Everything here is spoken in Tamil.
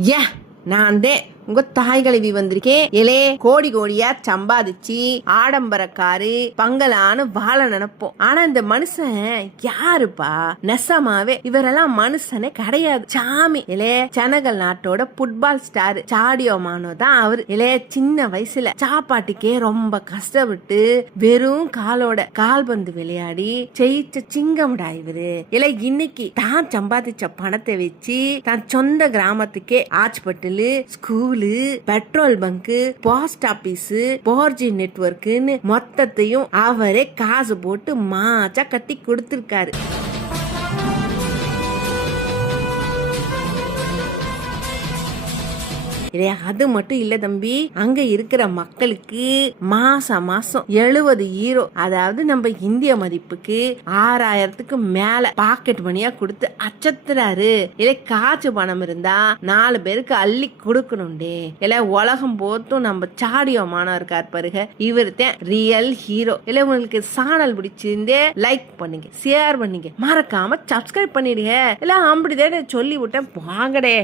ஏ நான் உங்க தாய் கழுவி வந்திருக்கேன். இலே கோடி கோடியா சம்பாதிச்சு ஆடம்பர காரு பங்களான்னு வாழ நினைப்போம். ஆனா இந்த மனுஷன் யாருப்பா? நெசமாவே இவரெல்லாம் மனுஷனே கிடையாது, சாமி. இலே செனகல் நாட்டோட ஃபுட்பால் ஸ்டார் சாடியோ மானோ தான் அவரு. இலே சின்ன வயசுல சாப்பாட்டுக்கே ரொம்ப கஷ்டப்பட்டு வெறும் காலோட கால்பந்து விளையாடி ஜெயிச்ச சிங்கம்டா இவரு. இலை இன்னைக்கு தான் சம்பாதிச்ச பணத்தை வச்சு தான் சொந்த கிராமத்துக்கே hospital, school, petrol bunk, post office, 4G நெட்வொர்க்னு மொத்தத்தையும் அவரே காசு போட்டு மாச்சா கட்டி கொடுத்திருக்காரு. அது மட்டும் இல்ல தம்பி, அங்க இருக்கிற மக்களுக்கு மாசம் 70 யூரோ, அதாவது நம்ம இந்திய மதிப்புக்கு 6000க்கு மேல பாக்கெட் மணியா கொடுத்து அச்சத்துறாரு. இல்ல காசு பணம் இருந்தா 4 பேருக்கு அள்ளி கொடுக்கணும்டே. இல்ல உலகம் போத்தும் நம்ம சாடியோ மானம் இருக்கார் பாருங்க, இவர் தான் ரியல் ஹீரோ. இல்ல உங்களுக்கு சேனல் பிடிச்சிருந்தே லைக் பண்ணுங்க, ஷேர் பண்ணுங்க, மறக்காம சப்ஸ்கிரைப் பண்ணிடுங்க. இல்ல அப்படிதான் சொல்லி விட்டேன், வாங்கடே.